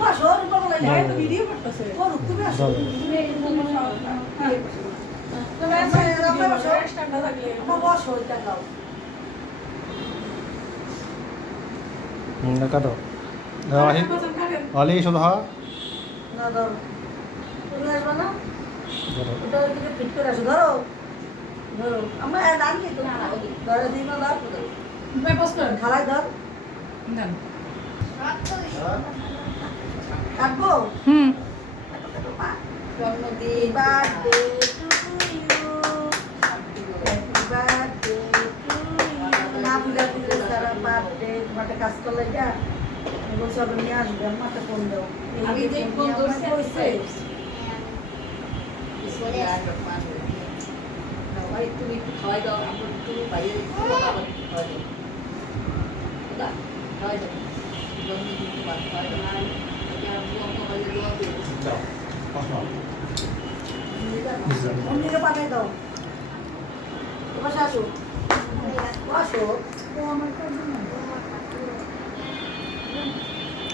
বসো রূপা বলে যায় তো ভিডিও করতেছে ও তুমি আসো তুমি বসো ঠান্ডা থাকলে বসো এটা দাও কাটো অলি শুধু হওয়া না দাও তুমি আসবে না ওটা ওইদিকে ফিট করে আসো ধরো ধরো আমরা দাঁড়িয়ে তো ধরো দিই না দাও বেপস করেন খালাই ধর দেন কাটবো জন্মদিন birthday to you happy birthday to you না বুঝা বুঝে সারা বার্থডে তোমাকে কাজ করলে যা বলছো আবার নিয়ে আসবে আমাকে ফোন দাও আমি যে ফোন করছে ভাই তুমি একটু খাওয়াই দাও আমরা একটু বাইরে খাওয়াই দাও খাওয়াই দাও জন্মদিন তোমার খাওয়াই দাও অন্যকে পাঠাই দাও তোমার শাশু আসো